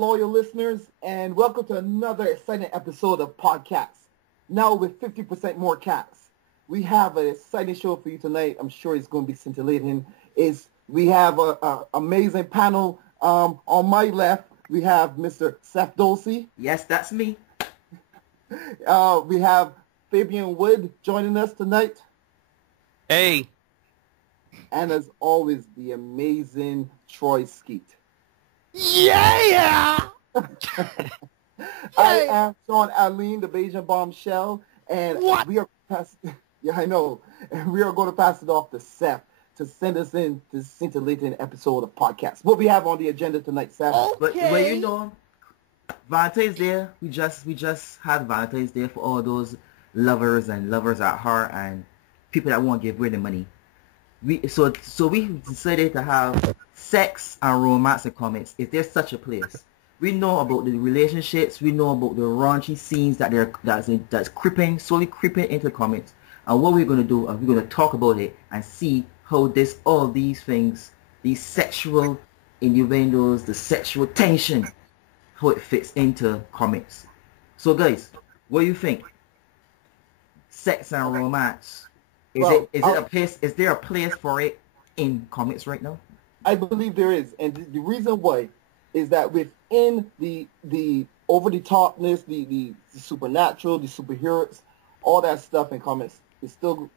loyal listeners, and welcome to another exciting episode of PodC.A.T.s. Now with 50% more cats. We have an exciting show for you tonight. I'm sure it's going to be scintillating. We have an amazing panel. On my left, we have Mr. Seth Dolce. Yes, that's me. We have Fabian Wood joining us tonight. Hey. And as always, the amazing Troy Skeet. Yeah! I am Shawn Aline, the Bayesian bombshell, and we are and we are going to pass it off to Seth to send us in this scintillating episode of PodC.A.T.s. What we have on the agenda tonight, Seth? Okay. But you know, Valentine's Day. We just had Valentine's Day for all those lovers and lovers at heart and people that won't give away the money. We decided to have sex and romance in comics. Is there such a place? We know about the relationships. We know about the raunchy scenes that's slowly creeping into comics. And what we're going to do is we're going to talk about it and see how all these things, these sexual innuendos, the sexual tension, how it fits into comics. So guys, what do you think? Sex and romance. Is there a place for it in comics right now? I believe there is, and the reason why is that within the over the topness, the supernatural, the superheroes, all that stuff in comics, we still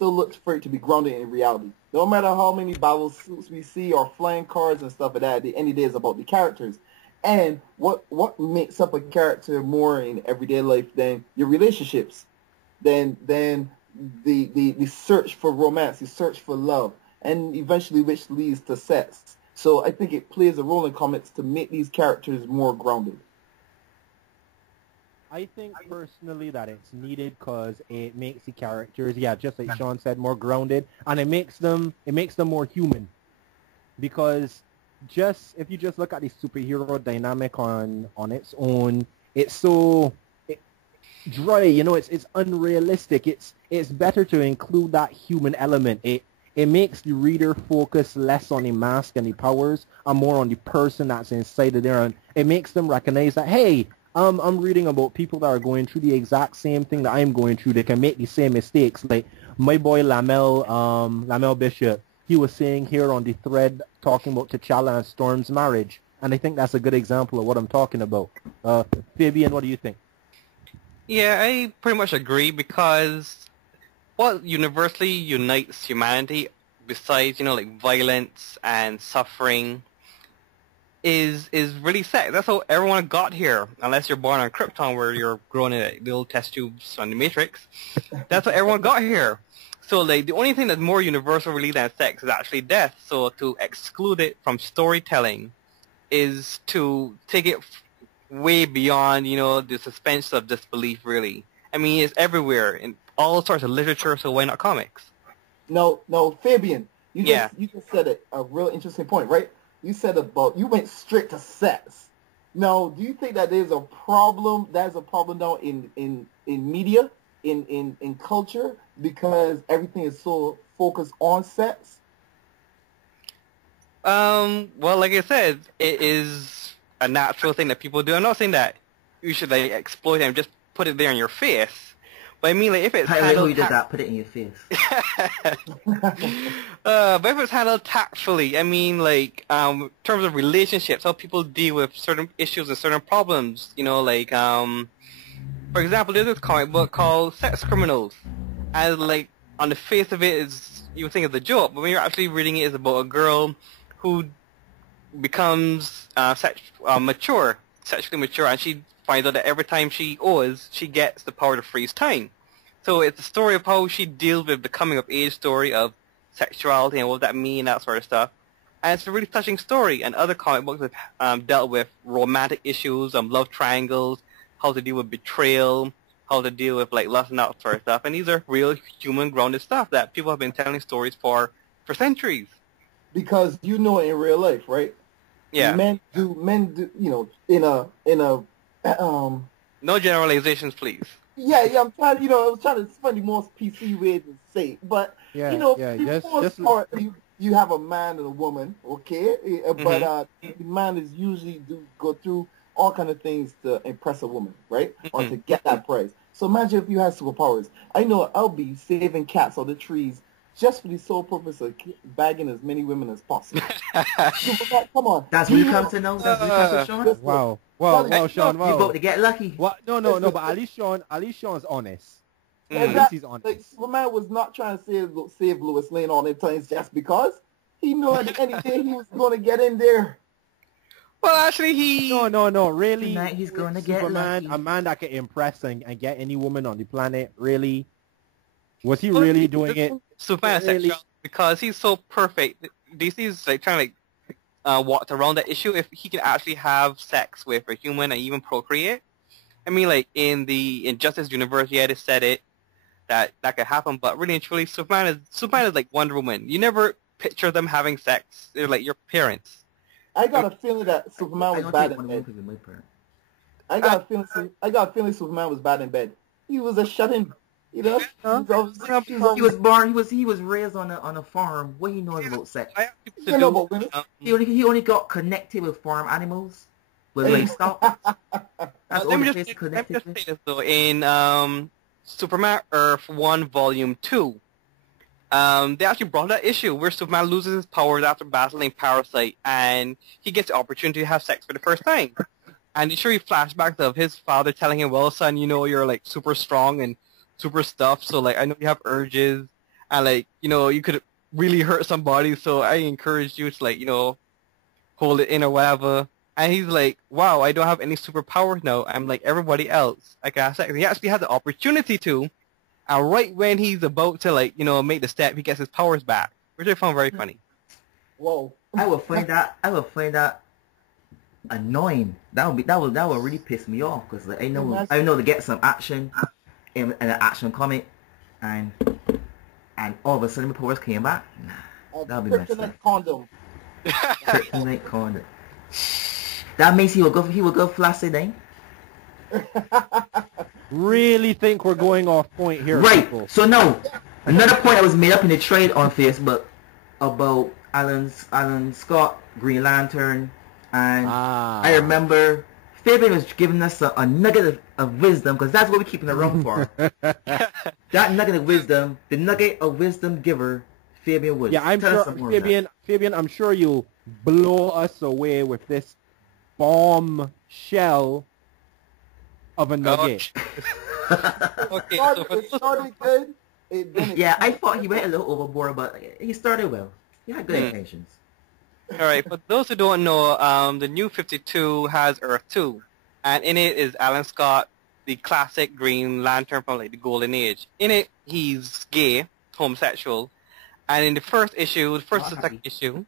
look for it to be grounded in reality. No matter how many battle suits we see or flying cars and stuff like that, at the end of the day, it's about the characters. And what makes up a character more in everyday life than your relationships, than the search for romance, the search for love, and eventually which leads to sex. So I think it plays a role in comics to make these characters more grounded. I think personally that it's needed because it makes the characters, just like Shawn said, more grounded, and it makes them more human. Because if you just look at the superhero dynamic on its own, it's so dry, it's unrealistic. It's better to include that human element. It makes the reader focus less on the mask and the powers and more on the person that's inside of there, and it makes them recognize that, hey, I'm reading about people that are going through the exact same thing that I'm going through. They can make the same mistakes. Like my boy Lamel Bishop, he was saying here on the thread talking about T'Challa and Storm's marriage, and I think that's a good example of what I'm talking about. Fabian, what do you think? Yeah, I pretty much agree, because what universally unites humanity, besides, like violence and suffering, is really sex. That's how everyone got here, unless you're born on Krypton where you're growing in little test tubes on the Matrix. That's how everyone got here. So the only thing that's more universal really than sex is actually death. So to exclude it from storytelling is to take it way beyond, the suspense of disbelief, really. I mean, it's everywhere in all sorts of literature, so why not comics? No, Fabian, you just said a real interesting point, right? You said you went straight to sex. Now, do you think that there's a problem now in media, in culture, because everything is so focused on sex? Well, like I said, it is a natural thing that people do. I'm not saying that you should exploit it and just put it there in your face. But I mean, if it's handled... you did that, put it in your face. But if it's handled tactfully, I mean, in terms of relationships, how people deal with certain issues and certain problems, for example, there's this comic book called Sex Criminals. And, on the face of it, you would think it's a joke, but when you're actually reading it, it's about a girl who becomes sexually mature, and she finds out that every time she owes, she gets the power to freeze time. So it's a story of how she deals with the coming-of-age story of sexuality and what that means, that sort of stuff. And it's a really touching story. And other comic books have dealt with romantic issues, love triangles, how to deal with betrayal, how to deal with lust and that sort of stuff. And these are real human grounded stuff that people have been telling stories for centuries. Because in real life, right? Yeah. Men do in a no generalizations, please. Yeah, I'm trying. I was trying to find the most PC way to say it, but just you have a man and a woman, okay? But the man is usually go through all kind of things to impress a woman, right? Or to get that prize. So imagine if you had superpowers. I know I'll be saving cats on the trees just for the sole purpose of bagging as many women as possible. Superman, come on. That's what you come to know. That's what you come to, Sean. Wow, Sean, wow. You vote to get lucky. What? No, but at least Sean's honest. At Exactly. least he's honest. Like, Superman was not trying to save Lois Lane all the times just because he knew at the end of the day he was going to get in there. Well, actually, No, really? Tonight he's going to get Superman, lucky. a man that can impress and get any woman on the planet, really? Was he really doing it? Superman is Really? sexual because he's so perfect. DC's like trying to walk around that issue if he can actually have sex with a human and even procreate. I mean, like in the Injustice universe, yeah, they said it that could happen, but really and truly, Superman is like Wonder Woman. You never picture them having sex. They're like your parents. I got a feeling that Superman was bad in bed. I got a feeling Superman was bad in bed. He was a shut-in. You know, He was born. He was raised on a farm. What he knows about sex? He only got connected with farm animals. With livestock. That's Let all me the just connected say with. this though. In Superman Earth 1 Volume 2, they actually brought that issue where Superman loses his powers after battling Parasite, and he gets the opportunity to have sex for the first time. And you show you flashbacks of his father telling him, "Well, son, you know you're like super strong and super stuff, so like I know you have urges, and like you know you could really hurt somebody, so I encourage you to like you know hold it in or whatever." And he's like, "Wow, I don't have any superpowers now. I'm like everybody else. I can have sex." And he actually has the opportunity to, and right when he's about to like you know make the step, he gets his powers back, which I found very funny. Whoa! I would find that annoying. That would really piss me off because like, I know to get some action in an action comic, and all of a sudden my powers came back. Nah, that'll be messed up. Condom. Kryptonite condom. That means he will go flaccid, eh? Really think we're going off point here, Right. people. So no, another point that was made up in the trade on Facebook about Alan Scott, Green Lantern, and I remember Fabian was giving us a nugget of wisdom because that's what we're keeping around for. That nugget of wisdom, the nugget of wisdom giver, Fabian Woods. Yeah, I'm Tell sure, Fabian, I'm sure you'll blow us away with this bombshell of a nugget. Okay, so It started good. Yeah, I thought he went a little overboard, but he started well. He had good intentions. all right, for those who don't know, the New 52 has Earth 2, and in it is Alan Scott, the classic Green Lantern from like the Golden Age. In it, he's gay, homosexual, and in the first issue, the first and second issue,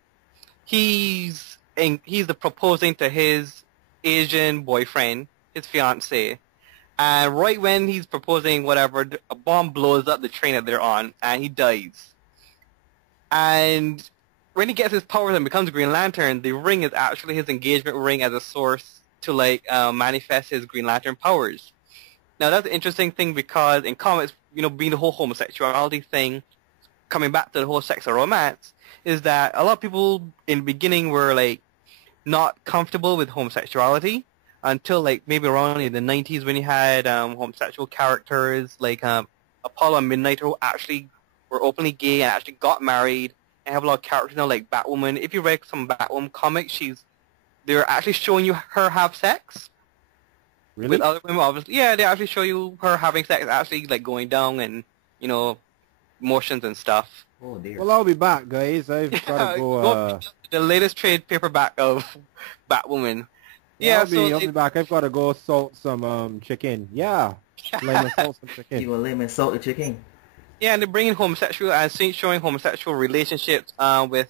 he's the proposing to his Asian boyfriend, his fiance, and right when he's proposing whatever, a bomb blows up the train that they're on, and he dies. And when he gets his powers and becomes Green Lantern, the ring is actually his engagement ring as a source to like manifest his Green Lantern powers. Now that's an interesting thing because in comics, you know, being the whole homosexuality thing, coming back to the whole sex or romance, is that a lot of people in the beginning were like not comfortable with homosexuality until like maybe around in the 90s when you had homosexual characters like Apollo and Midnight who actually were openly gay and actually got married and have a lot of characters now like Batwoman. If you read some Batwoman comics, they're actually showing you her have sex. Really? With other women, obviously. Yeah, they actually show you her having sex, actually like going down and, you know, motions and stuff. Oh dear. Well, I'll be back, guys. I've got to go. The latest trade paperback of Batwoman. Yeah, I'll be back. I've got to go salt some chicken. Yeah. Lemon salt some chicken. You will lemon salt the chicken. Yeah, and they're bringing homosexual and showing homosexual relationships with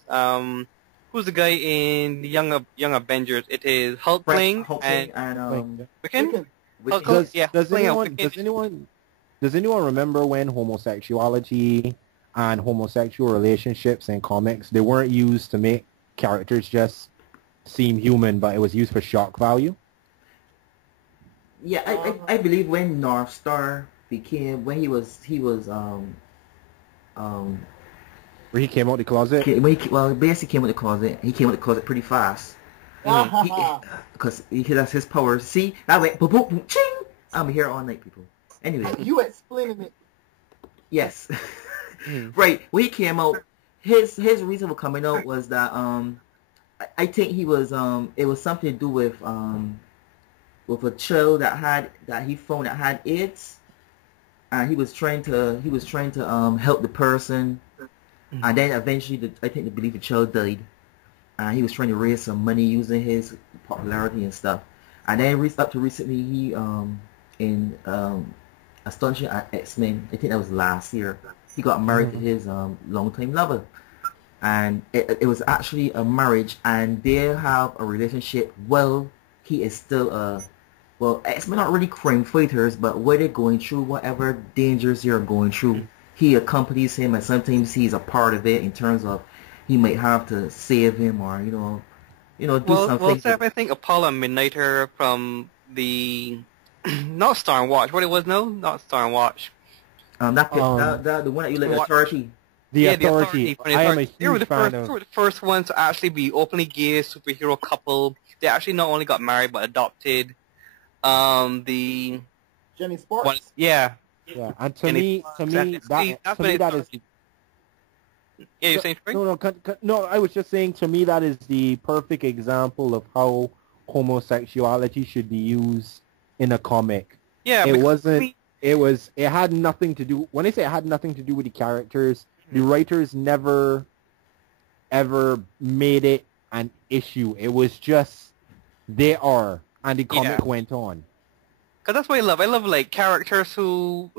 who's the guy in the Young Avengers? It is Hulkling and Wiccan. Does anyone remember when homosexuality and homosexual relationships in comics, they weren't used to make characters just seem human, but it was used for shock value? Yeah, I believe when North Star became, when he was Where he came out the closet? Well, basically came out the closet. He came out the closet pretty fast. Because that's his power. See, that went boop boop boop ching. I'm here all night, people. Anyway, you explaining it. Yes. Right. When he came out, his reason for coming out was that I think he was it was something to do with a child that he found that had AIDS, and he was trying to help the person, and then eventually I think they believe the child died, and he was trying to raise some money using his popularity and stuff, and then up to recently he in Astonishing X-Men, I think that was last year, he got married to his longtime lover, and it was actually a marriage, and they have a relationship. Well, he is still X-Men not really crime fighters, but what they're going through, whatever dangers they're going through, he accompanies him, and sometimes he's a part of it in terms of he might have to save him or do something. Well, Seth, I think Apollo and Midnighter from the not Star and Watch. What it was? No, not Star and Watch. The one that you like, Authority. The Authority. I am a huge fan of. They were the first ones to actually be openly gay superhero couple. They actually not only got married but adopted. The Jenny Sparks. One, yeah. Yeah, and to me, that is. Yeah, you're saying No, I was just saying, to me, that is the perfect example of how homosexuality should be used in a comic. Yeah, it wasn't. It had nothing to do. When I say it had nothing to do with the characters, the writers never, ever made it an issue. It was just they are, and the comic went on. Cause that's what I love. I love like characters who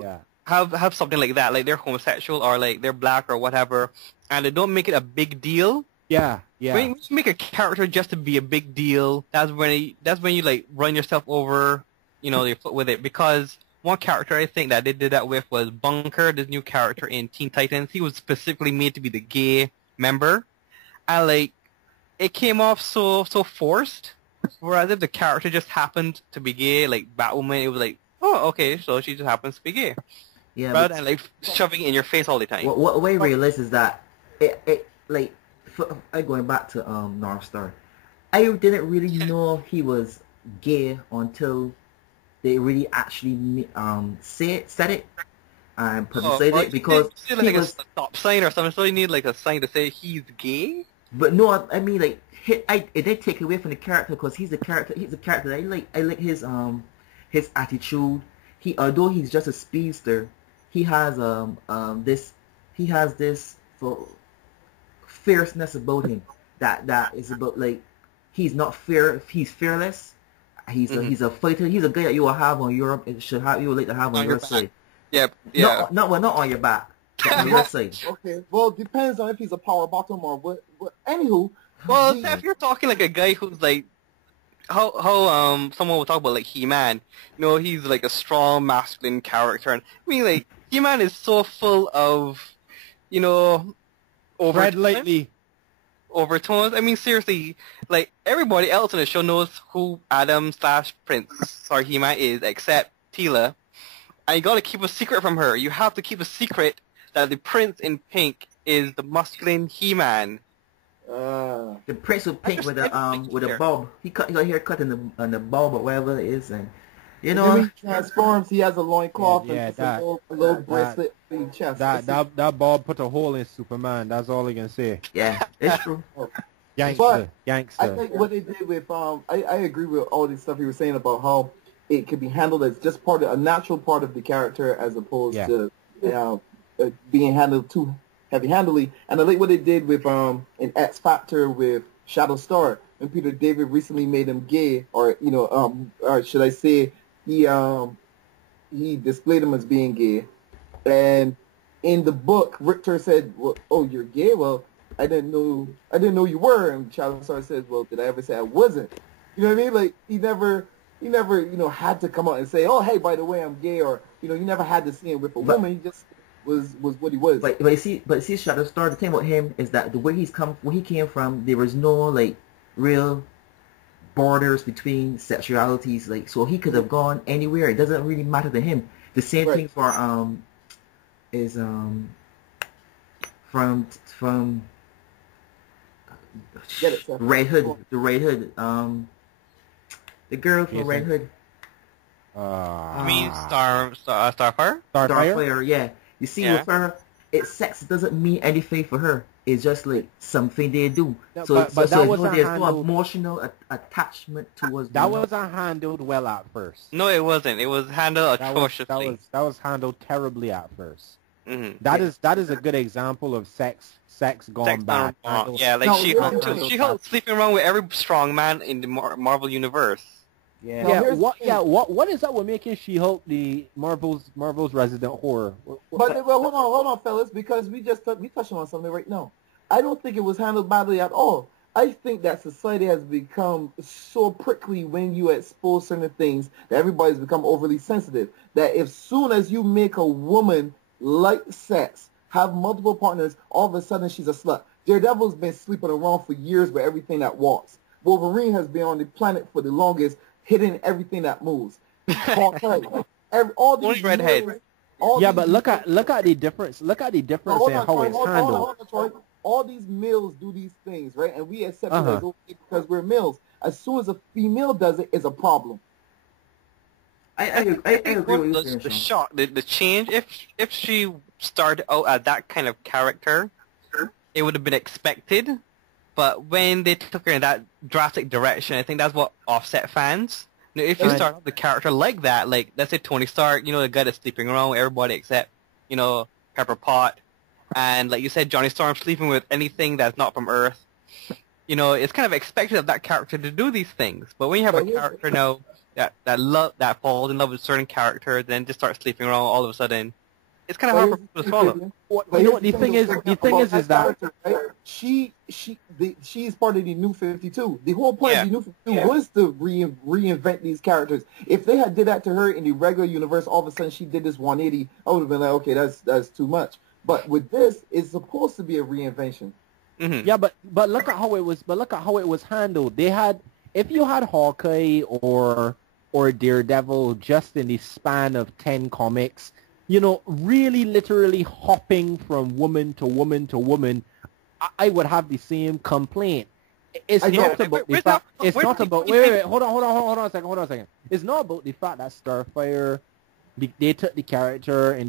have something like that, like they're homosexual or like they're black or whatever, and they don't make it a big deal. Yeah. When you make a character just to be a big deal, that's when you like run yourself over, your foot with it. Because one character I think that they did that with was Bunker, this new character in Teen Titans. He was specifically made to be the gay member, and like it came off so forced. Whereas if the character just happened to be gay, like Batwoman, it was like, oh, okay, so she just happens to be gay. Yeah. Rather than like shoving it in your face all the time. What I realized is that it like going back to North Star, I didn't really know he was gay until they really actually said it and publicized it, because he was like a stop sign or something. So you need like a sign to say he's gay. But no, I mean like. It did take away from the character, because he's a character that I like. I like his attitude. Although he's just a speedster, he has this fierceness about him that is about, like, he's fearless. He's a fighter. He's a guy that you will have on you would like to have on your side. Yeah. Not on your back, but on your side. Okay. Well, depends on if he's a power bottom or what. Anywho. Well, if you're talking like a guy who's like, how someone would talk about like He-Man, he's like a strong masculine character, and I mean like He-Man is so full of, overtones. I mean seriously, like everybody else in the show knows who Adam/Prince or He-Man is except Tila, and you gotta keep a secret from her. You have to keep a secret that the Prince in pink is the masculine He-Man. The Prince with pink with a bob. He got haircut in the bob or whatever it is, and when he transforms, he has a loincloth and a little bracelet in his chest. That bob put a hole in Superman. That's all I can say. Yeah, it's true. Gangster. I think what they did with I agree with all this stuff he was saying about how it could be handled as just a natural part of the character, as opposed to being handled too heavy-handedly. And I like what they did with in X Factor with Shadow Star, when Peter David recently made him gay, or or should I say he displayed him as being gay. And in the book, Richter said, "Well, oh, you're gay? Well, I didn't know you were." And Shadow Star says, "Well, did I ever say I wasn't?" You know what I mean? Like he never had to come out and say, "Oh, hey, by the way, I'm gay," or you never had to see him with a woman. He just was what he was. But see, Shadow Star, the thing about him is that the way where he came from, there was no like real borders between sexualities. Like, so he could have gone anywhere. It doesn't really matter to him. The same thing for from Get it, Seth. Red Hood, the Red Hood, the girl from Yes, Red sir. Hood, You mean Starfire? Starfire? Starfire. Yeah, you see, Yeah. with her, sex doesn't mean anything for her. It's just like something they do. No, So, but so that wasn't there's no handled. emotional attachment towards That them. wasn't handled well at first. No, it wasn't. It was handled That was atrociously. that was handled terribly at first. Mm-hmm. That is a good example of sex gone bad. Handled- Yeah, like No, She-Hulk listen, too. listen. She-Hulk sleeping around with every strong man in the Marvel universe. Yeah. No, Yeah, here's the thing. what is that with making She-Hulk the Marvel's resident horror? But well, hold on, fellas, because we touched on something right now. I don't think it was handled badly at all. I think that society has become so prickly when you expose certain things that everybody's become overly sensitive. That if soon as you make a woman like sex, have multiple partners, all of a sudden she's a slut. Daredevil's been sleeping around for years with everything that walks. Wolverine has been on the planet for the longest, hitting everything that moves. Hawkeye, all these Only redhead. males- all Yeah, these but look at the difference. Look at the difference hold in on, how Troy, it's hold on, handled. hold on, Troy. All these males do these things, right? And we accept it Uh-huh. as okay because we're males. As soon as a female does it, it's a problem. I agree with what you're saying, The Sean. shock, the change. If she started out as that kind of character, it would have been expected. But when they took her in that drastic direction, I think that's what offset fans. Now, if you Right. start out the character like that, like let's say Tony Stark, the guy that's sleeping around with everybody except Pepper Pot, and like you said, Johnny Storm sleeping with anything that's not from Earth. It's kind of expected of that character to do these things. But when you have a character now that falls in love with a certain character, then just starts sleeping around all of a sudden, it's kind of hard for people to swallow. You know what the thing is? The thing is that right? She's part of the New 52. The whole point Yeah. of the New 52 was to reinvent these characters. If they had did that to her in the regular universe, all of a sudden she did this 180, I would have been like, okay, that's too much. But with this, it's supposed to be a reinvention. Mm-hmm. yeah, but look at how it was. But look at how it was handled. They had, if you had Hawkeye or Daredevil just in the span of 10 comics, really literally hopping from woman to woman to woman, I would have the same complaint. It's not about the fact. It's not about. Wait. Hold on a second. It's not about the fact that Starfire, they took the character in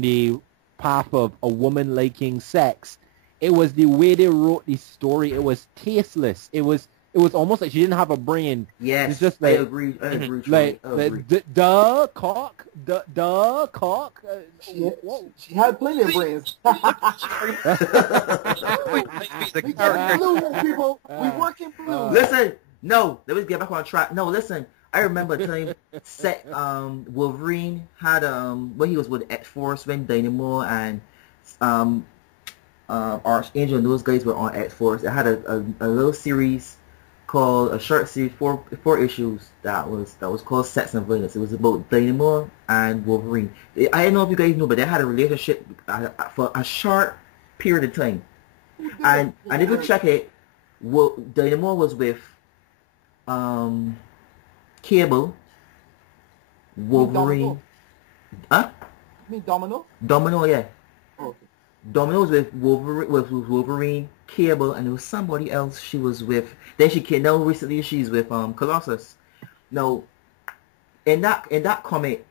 the path of a woman liking sex. It was the way they wrote the story. It was tasteless. It was almost like she didn't have a brain. Yes, It's just I like agree. Troy, like I agree. duh cock. She had plenty of brains. The We character. getting blue, people. We working blue. Listen, no, let me get back on track. No, listen, I remember a time Wolverine had when he was with X-Force when Dynamo and Archangel and those guys were on X-Force. It had a little series called a short series, four issues that was called Sex and Violence. It was about Dynamo and Wolverine. I don't know if you guys know, but they had a relationship for a short period of time. And if you check it, Dynamo was with Cable, Wolverine. Huh? You mean Domino? Domino, yeah. Oh, okay. Domino was with Wolverine, Cable, and there was somebody else she was with. Then she came. Now recently she's with Colossus. Now, in that comic,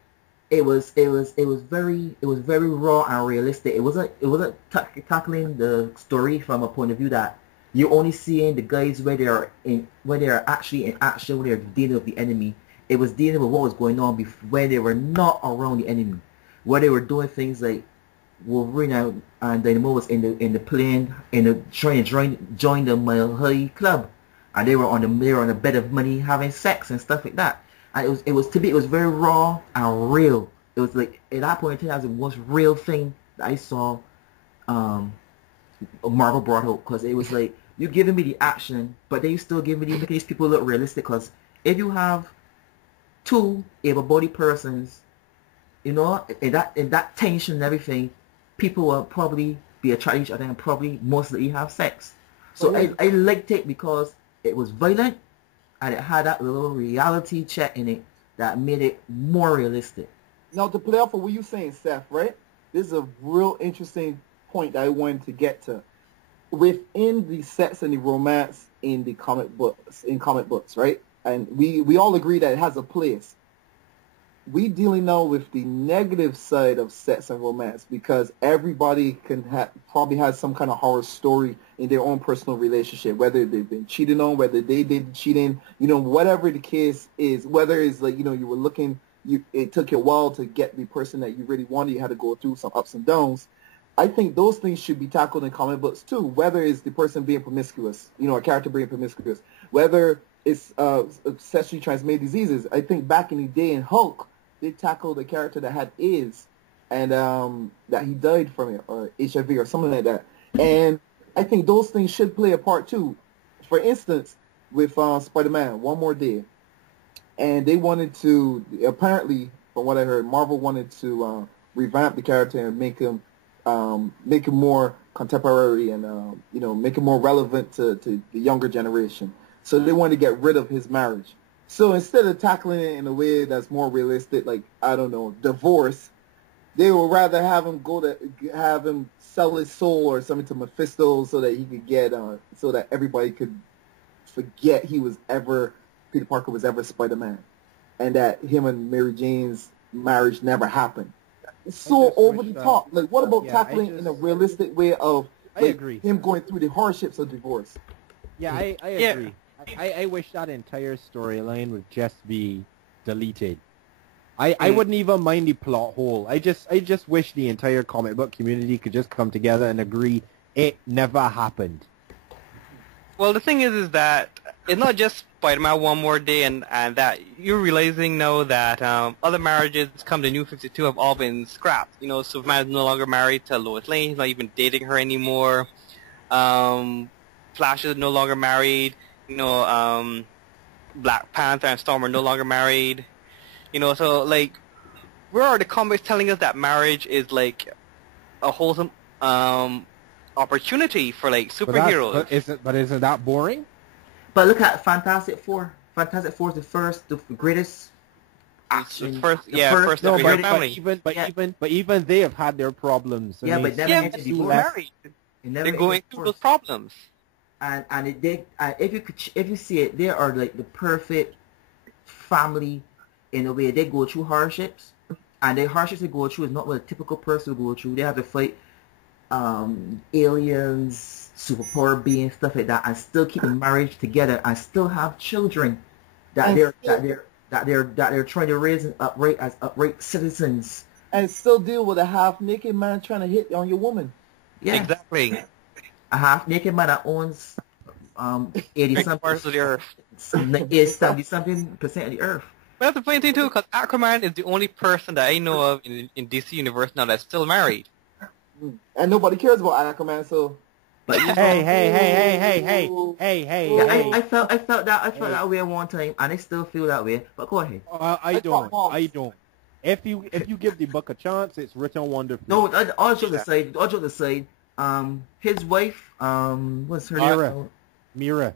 it was very raw and realistic. It wasn't tackling the story from a point of view that you're only seeing the guys when they are actually in action, when they're dealing with the enemy. It was dealing with what was going on when they were not around the enemy, where they were doing things like Wolverine and Dynamo was in the plane trying to join the Mile High Club, and they were on a bed of money having sex and stuff like that. And it was very raw and real. It was like at that point in time, it was the most real thing that I saw Marvel brought out, because it was like you're giving me the action, but then you still making these people look realistic. Because if you have two able-bodied persons, in that tension and everything, people will probably be attracted to each other and probably mostly have sex. So I liked it because it was violent and it had that little reality check in it that made it more realistic. Now, to play off of what you're saying, Seth, right? This is a real interesting point that I wanted to get to. Within the sex and the romance in the comic books, right? And we all agree that it has a place. We dealing now with the negative side of sex and romance because everybody can probably has some kind of horror story in their own personal relationship, whether they've been cheated on, whether they did cheating, whatever the case is, whether it's like, you were looking, it took you a while to get the person that you really wanted, you had to go through some ups and downs. I think those things should be tackled in comic books too, whether it's the person being promiscuous, a character being promiscuous, whether it's sexually transmitted diseases. I think back in the day in Hulk, they tackled a character that had AIDS and that he died from it, or HIV or something like that. And I think those things should play a part too. For instance, with Spider-Man, One More Day. And they wanted to, apparently, from what I heard, Marvel wanted to revamp the character and make him more contemporary and, make him more relevant to the younger generation. So they wanted to get rid of his marriage. So instead of tackling it in a way that's more realistic, like, I don't know, divorce, they would rather have him sell his soul or something to Mephisto so that he could get, so that everybody could forget Peter Parker was ever Spider-Man, and that him and Mary Jane's marriage never happened. It's so over the top. Like, what about tackling in a realistic way of him going through the hardships of divorce? Yeah, I agree. I wish that entire storyline would just be deleted. I wouldn't even mind the plot hole. I just wish the entire comic book community could just come together and agree it never happened. Well, the thing is that it's not just Spider-Man One More Day and that you're realizing now that other marriages come to New 52 have all been scrapped. Superman is no longer married to Lois Lane. He's not even dating her anymore. Flash is no longer married. Black Panther and Storm are no longer married. So, like, where are the comics telling us that marriage is, like, a wholesome opportunity for, like, superheroes? But isn't that boring? But look at Fantastic Four. Fantastic Four is the greatest action. First No, family. but even they have had their problems. Yeah, but never had to divorce. Married. They're going through those problems. And if you see it, they are like the perfect family in a way. They go through hardships, and the hardships they go through is not what a typical person would go through. They have to fight aliens, superpower beings, stuff like that, and still keep a marriage together, and still have children that they're trying to raise as upright citizens, and still deal with a half-naked man trying to hit on your woman. Yeah, exactly. A half-naked man that owns 80-something parts of the earth. 70-something% of the earth. But that's the funny thing too, because Aquaman is the only person that I know of in DC Universe now that's still married. And nobody cares about Aquaman, so. But hey! Yeah, I felt that way at one time, and I still feel that way. But go ahead. I don't. If you give the book a chance, it's written wonderfully. No, all joke aside. His wife, what's her name? Mira.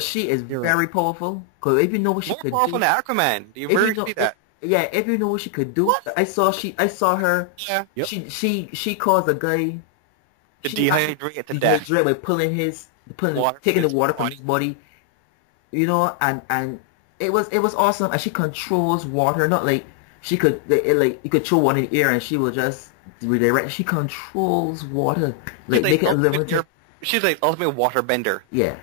She is very powerful. Cause if you know what she could do. More powerful than Aquaman. Do you really see that? Yeah, if you know what she could do. What? I saw her. Yeah. Yep. She caused a guy to dehydrate to death. By taking the water from his body. And it was awesome. And she controls water, not like she could you could throw water in the air and she will just redirect. She controls water, make it limited. She's like ultimate water bender. Yeah.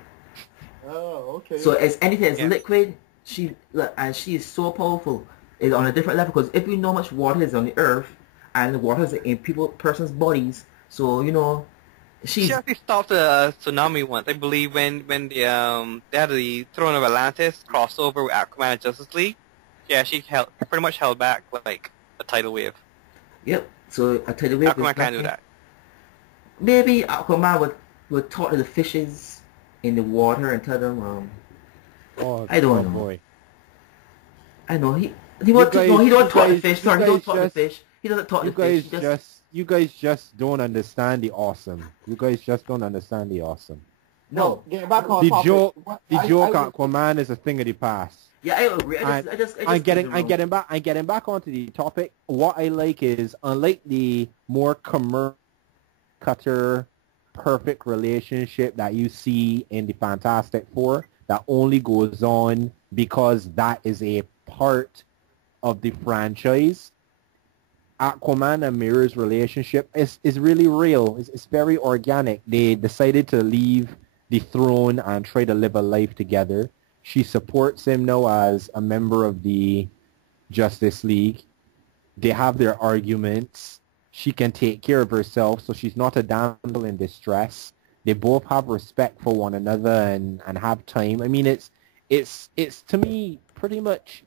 Oh, okay. So as anything that's liquid, she is so powerful. It's on a different level because if you know how much water is on the earth and the water is in person's bodies, so she actually stopped a tsunami once. I believe when they had the Throne of Atlantis crossover with Aquaman and Justice League. Yeah, she pretty much held back like a tidal wave. Yep. So a tidal wave. Aquaman can't do that. Maybe Aquaman would talk to the fishes in the water and tell them, I don't know. Boy. I know he don't talk to fish. Sorry, he don't talk to fish. He doesn't talk to fish. You guys just don't understand the awesome. You guys just don't understand the awesome. No. Getting back on The topic, joke Aquaman is a thing of the past. Yeah, I agree. I'm getting back onto the topic. What I like is, unlike the more commercial cookie-cutter, perfect relationship that you see in the Fantastic Four that only goes on because that is a part of the franchise. Aquaman and Mira's relationship is really real. It's very organic. They decided to leave the throne and try to live a life together. She supports him now as a member of the Justice League. They have their arguments. She can take care of herself, so she's not a damsel in distress. They both have respect for one another and have time. I mean, it's to me pretty much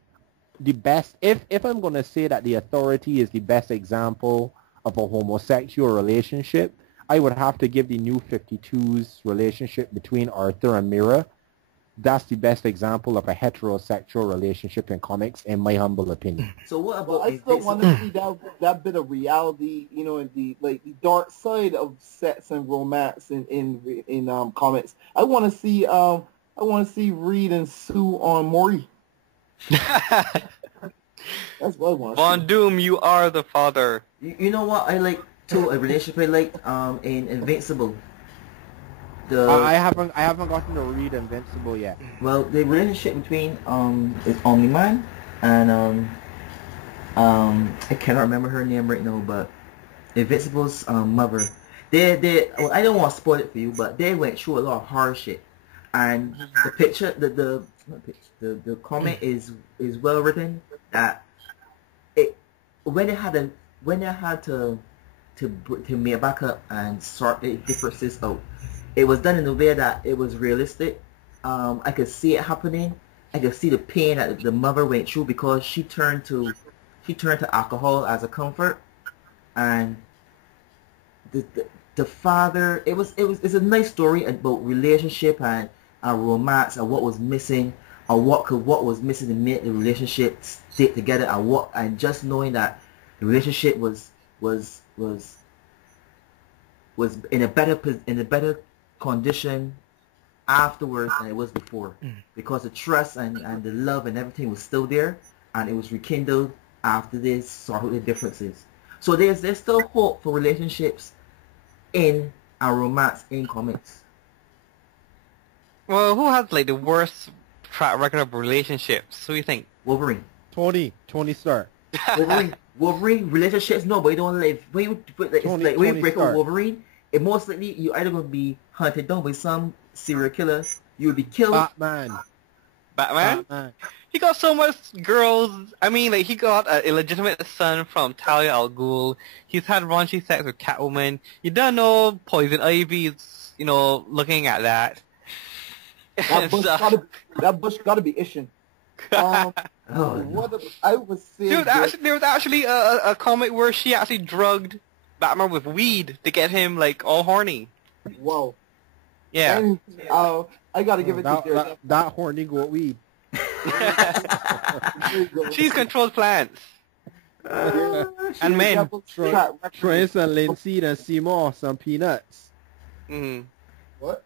the best. If I'm going to say that the Authority is the best example of a homosexual relationship, I would have to give the New 52's relationship between Arthur and Mira. That's the best example of a heterosexual relationship in comics, in my humble opinion. So what about? Well, I still want to see that bit of reality, and the dark side of sex and romance in comics. I want to see Reed and Sue on Maury. That's what I want. Von Doom, you are the father. You know what I like too? A relationship I like in Invincible. I haven't gotten to read Invincible yet. Well, the relationship between is Omni-Man and I cannot remember her name right now, but Invincible's mother. Well, I don't want to spoil it for you, but they went through a lot of hardship, and the picture, the comment is well written. That when they had to make back up and sort the differences out. It was done in a way that it was realistic. I could see it happening. I could see the pain that the mother went through because she turned to alcohol as a comfort, and the father. It's a nice story about relationship and romance and what was missing, or what was missing to make the relationship stay together, and just knowing that the relationship was in a better condition afterwards than it was before, because the trust and the love and everything was still there, and it was rekindled after this sort of the differences. So there's still hope for relationships in our romance in comics. Well, who has the worst track record of relationships? Who do you think? Wolverine. Tony Stark. Wolverine relationships, no, but you don't live. When you break up Wolverine, it most likely you're either going to be hunted down by some serial killer, you will be killed. Batman? He got so much girls. I mean, he got an illegitimate son from Talia al Ghul. He's had raunchy sex with Catwoman. You don't know Poison Ivy's, looking at that. That bush gotta be Ishin. I was saying, dude, there was actually a comic where she actually drugged Batman with weed to get him all horny. Whoa. Yeah. And, I gotta give it to that horny goat weed. She's controlled plants. And men. Trying some linseed and Seymour, some peanuts. Mm-hmm. What?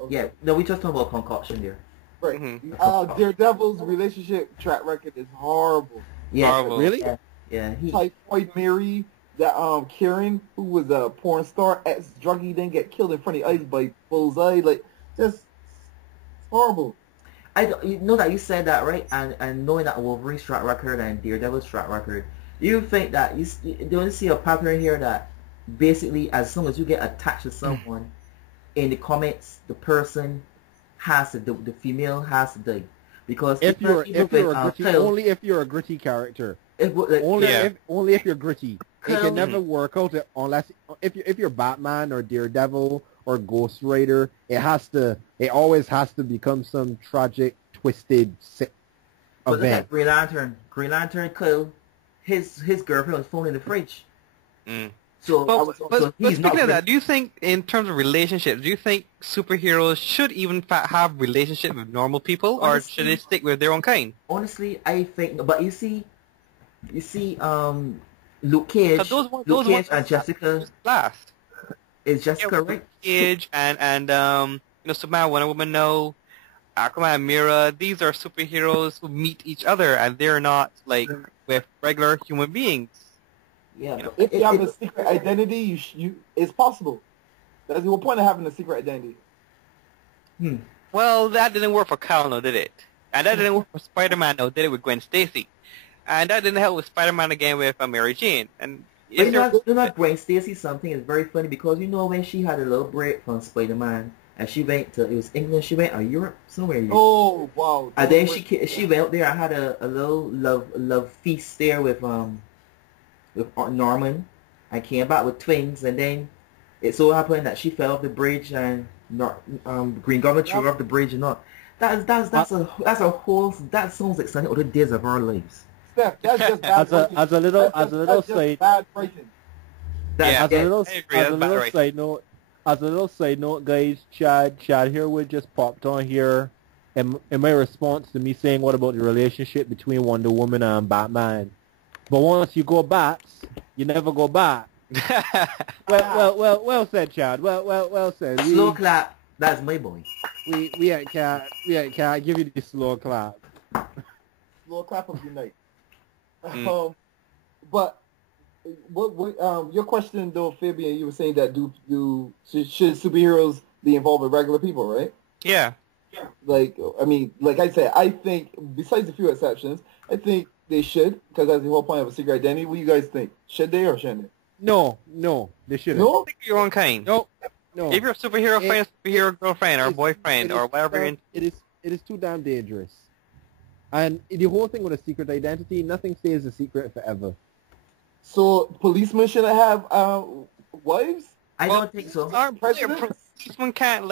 Okay. Yeah, no, we just talking about concoction there. Right. Mm-hmm. Daredevil's relationship track record is horrible. Yeah, horrible. Really? Yeah. Typhoid Mary, that Karen, who was a porn star, ex-druggie, then get killed in front of eyes by Bullseye. Just horrible. You know that you said that, right? And knowing that Wolverine's track record and Daredevil's track record, you think that you don't see a pattern here that basically as soon as you get attached to someone in the comics, the person the female has to die, because only if you're a gritty character. Only if you're gritty. It can never work out unless if you're Batman or Daredevil or Ghost Rider. It always has to become some tragic, twisted but event. Green Lantern killed his girlfriend was phone in the fridge. Mm. But speaking of that, do you think, in terms of relationships, do you think superheroes should even have relationships with normal people, or should they stick with their own kind? Honestly, I think, but you see, Luke Cage, and Jessica last. Is Jessica right? Luke Cage and Superman, Wonder Woman, no, Aquaman, Mira. These are superheroes who meet each other, and they're not with regular human beings. Yeah, You know? but If you have a secret identity, it's possible. That's the whole point of having a secret identity. Well, that didn't work for Kyle, no, did it? And that didn't work for Spider-Man, no, did it with Gwen Stacy? And that didn't help with Spider-Man again with Mary Jane. And But you know, Gwen Stacy something is very funny because you know when she had a little break from Spider-Man and she went to, it was England, she went or Europe, somewhere. Oh, wow. And then she went up there and had a little love feast there with Norman and came back with twins, and then it so happened that she fell off the bridge and Green Goblin threw her off the bridge and all. That's a whole, that sounds like something other days of our lives. Steph, that's just bad writing. as a little That's side, bad writing. Yeah, as a little I agree, that's bad writing. As a little side note, guys, Chad Herwood just popped on here in my response to me saying, what about the relationship between Wonder Woman and Batman? But once you go bats, you never go back. Well said, Chad. Well said. Slow clap. That's my boy. We can't give you the slow clap. Slow clap of unite. But what your question though, Fabian, you were saying that should superheroes be involved with regular people, right? Yeah. Like, I mean, like I said, I think besides a few exceptions, I think they should, because that's the whole point of a secret identity. What do you guys think? Should they or shouldn't they? No, they shouldn't. No? Think of your own kind. No. If you're a superhero friend, superhero girlfriend, or boyfriend, or whatever you're into. It is too damn dangerous. And the whole thing with a secret identity, nothing stays a secret forever. So policemen shouldn't have wives? I don't think so. Our policemen can't,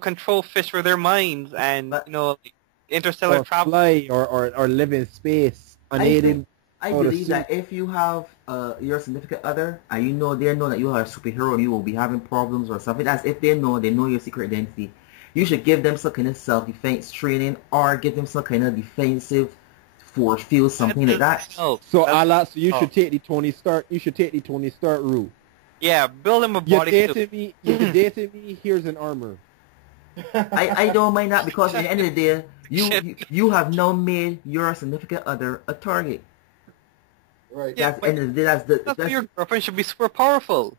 control fish with their minds and, interstellar Or travel. fly or live in space unaided. I believe that if you have your significant other and they know that you are a superhero and you will be having problems or something, as if they know your secret identity, you should give them some kind of self-defense training or give them some kind of defensive force field, something like that. Oh, So you should take the Tony Stark. You should take the Tony Stark route. yeah, build him a You're body dating me. You're dating me. Here's an armor. I don't mind that because at the end of the day, you have now made your significant other a target. Right. Yeah, That's the end of the day. That's why your girlfriend should be super powerful.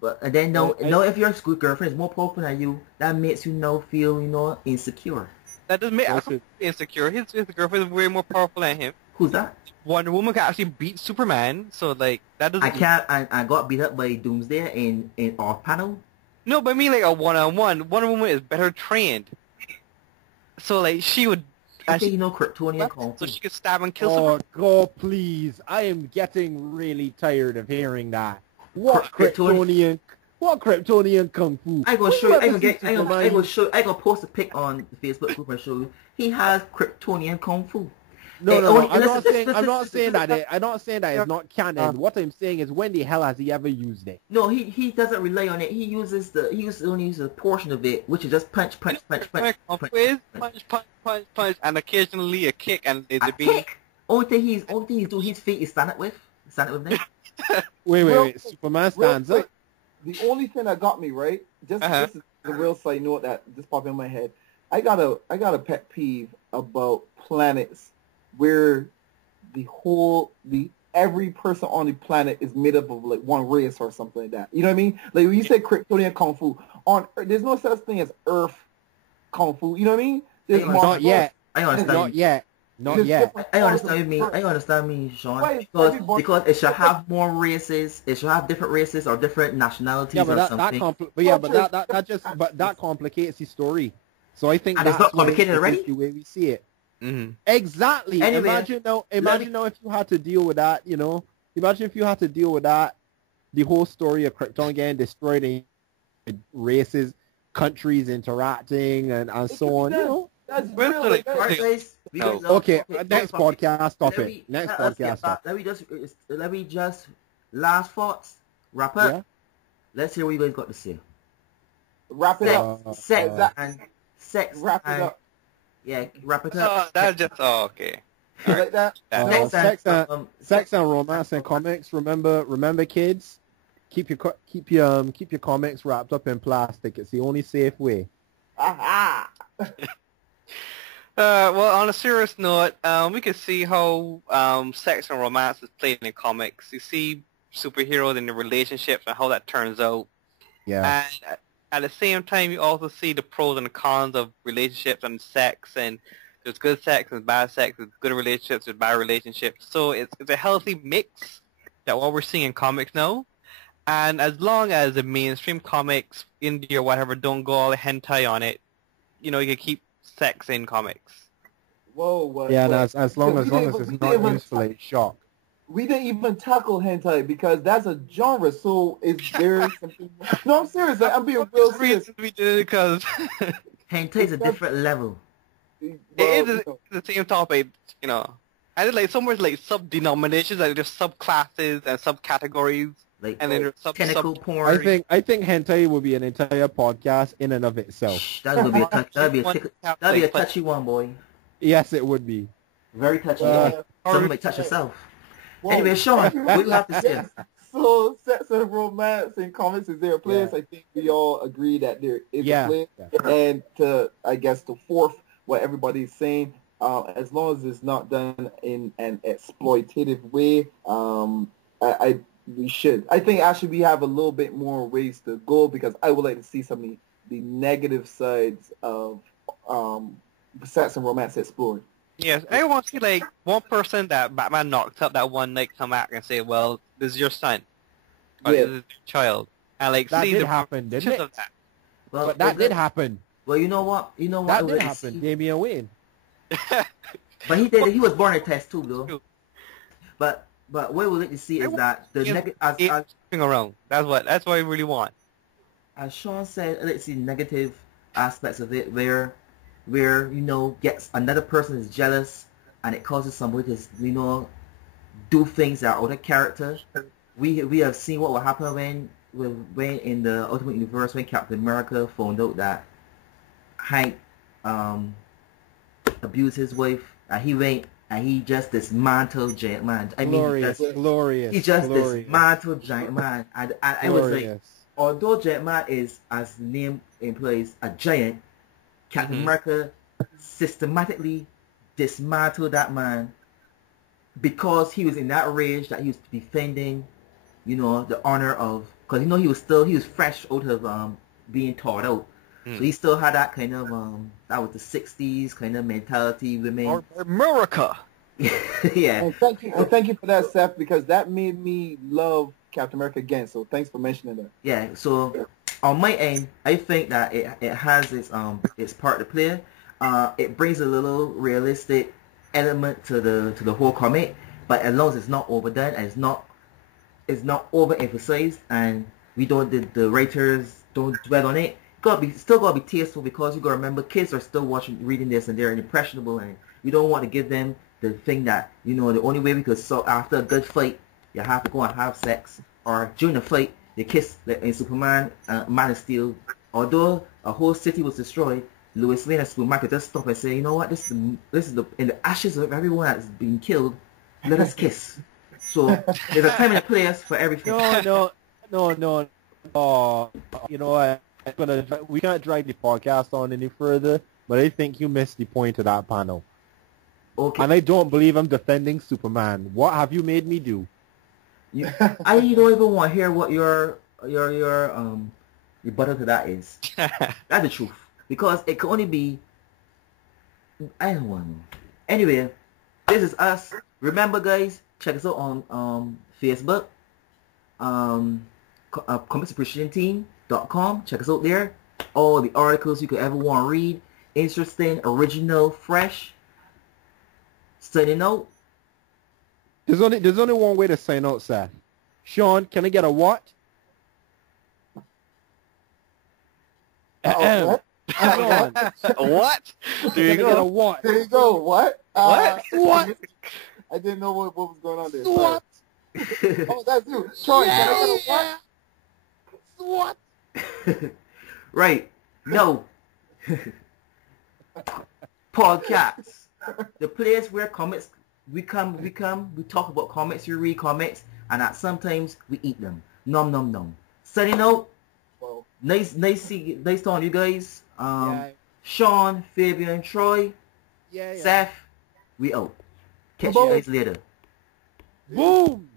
But then now if your school girlfriend is more powerful than you, that makes you now feel insecure. That doesn't make him insecure. His girlfriend is way more powerful than him. Who's that? Wonder Woman can actually beat Superman, so that doesn't. I got beat up by Doomsday in off panel. No, but I mean a one-on-one. Wonder Woman is better trained, so she would. Kryptonian conflict. So she could stab and kill Superman. God, please! I am getting really tired of hearing that. What Kryptonian? Kryptonian kung fu? I gonna show you. I gonna post a pic on the Facebook group and show you. He has Kryptonian kung fu. No. I'm not saying that. I'm not saying that it's not canon. What I'm saying is, when the hell has he ever used it? No, he doesn't rely on it. He only uses a portion of it, which is just punch, punch, and occasionally a kick and a kick. Only thing he's doing his feet is stand up with me. Wait. Superman stands up. The only thing that got me right, this is the real side note that just popped in my head. I got a pet peeve about planets where every person on the planet is made up of one race or something like that. You know what I mean? Like when you say Kryptonian kung fu, on Earth, there's no such thing as Earth kung fu. You know what I mean? Not yet. I understand. Not yet. I understand what you mean, Shawn. Because it should have more races. It should have different races or different nationalities or something. That complicates the story. So I think it's not complicated already. The way we see it. Mm-hmm. Exactly. Anyway, imagine now if you had to deal with that. Imagine if you had to deal with that. The whole story of Krypton getting destroyed and races, countries interacting and so on. That's really okay. Next podcast topic. Let me just last thoughts. Wrap up. Yeah. Let's hear what you guys got to say. Wrap it up. Sex. Wrap it up. Yeah, wrap it up. That's just okay. You like that? Sex and romance and comics. Remember, kids. Keep your comics wrapped up in plastic. It's the only safe way. Aha! Well, on a serious note, we can see how sex and romance is played in comics. You see superheroes and the relationships and how that turns out. Yeah. And at the same time, you also see the pros and the cons of relationships and sex, and there's good sex and bad sex, there's good relationships, there's bad relationships. So it's a healthy mix that what we're seeing in comics now. And as long as the mainstream comics, indie or whatever, don't go all hentai on it, you know, you can keep sex in comics. Whoa, what? Yeah, and what? as long as We didn't it's even- not used for like shock. We didn't even tackle hentai because that's a genre. So is there something? No, I'm serious. Like, I'm being real serious. We did it because Hentai is a different level. Well, it is you know, the same topic, you know. I did like somewhere like sub-denominations, like there's subclasses and subcategories, Like and then there's tentacle sub. porn. I think hentai would be an entire podcast in and of itself. That'd be a touch. That'd be a Like, touchy one, boy. Yes, it would be. Very touchy. Uh, Something might touch yourself. whoa. Anyway, Shawn, what do you have to say? So, sex and romance in comics, is there a place? Yeah. I think we all agree that there is Yeah. a place. Yeah. And to fourth what everybody's saying, as long as it's not done in an exploitative way, we should. I think actually we have a little bit more ways to go because I would like to see some of the negative sides of sex and romance explored. Yes, I want to see like one person that Batman knocked up that one night come back and say, "Well, this is your son, or Yeah. this is your child," and like That see did the happen, didn't pictures it? of that. Well, But that did happen. Well, you know what? That I would did like to happen. see? Damian Wayne. But he did. He was born in a test tube, though. True. But what we would like to see is that the Moving around. That's what I really want. as Shawn said, let's see negative aspects of it where gets another person is jealous and it causes somebody to do things that are out of character. We have seen what will happen when in the Ultimate Universe when Captain America found out that Hank abused his wife and he went and he just dismantled Giant Man. I mean, Glorious. he just dismantled Giant Man. And I was like, although Giant Man is, as the name implies, a giant, Captain America systematically dismantled that man because he was in that rage that he was defending, the honor of, because he was fresh out of being taught out. So he still had that kind of that was the 60s kind of mentality. Women, America. Yeah. And thank you for that, Seth, because that made me love Captain America again. So thanks for mentioning that. Yeah. So on my end, I think that it has its part to play. It brings a little realistic element to the whole comic, but as long as it's not overdone and it's not overemphasized, and the writers don't dwell on it. Still gotta be tasteful because you gotta remember kids are still reading this and they're impressionable and you don't want to give them the thing that the only way we could solve after a good fight you have to go and have sex, or during the fight they kiss, like in Superman, Man of Steel. Although a whole city was destroyed, Lois Lane and Superman could just stop and say, you know what, this is the in the ashes of everyone that's been killed, let us kiss. So there's a time and a place for everything. No. Oh, you know what? We can't drag the podcast on any further, but I think you missed the point of that panel. Okay. And I don't believe I'm defending Superman. What have you made me do? I don't even want to hear what your rebuttal to that is. That's the truth. Because it can only be, I don't want to know. Anyway, this is us. Remember, guys, check us out on Facebook, comicsappreciationteam.com. Check us out there. All the articles you could ever want to read. Interesting, original, fresh. Signing out. There's only one way to sign out, Seth. Shawn, can I get a what? What? What? There you Can I get a go. what? There you go. What? What? What? I didn't know what was going on there. What? Sorry. Oh, that's you. Sean, can I get a what? What? Right. No. PodC.A.T.s. The place where comics, we come, we talk about comics, we read comics, and that sometimes we eat them. Nom nom nom. Signing out. Well, Nice talking to you guys. Yeah. Shawn, Fabian, Troy, Yeah. Seth, we out. Catch you guys later. Boom!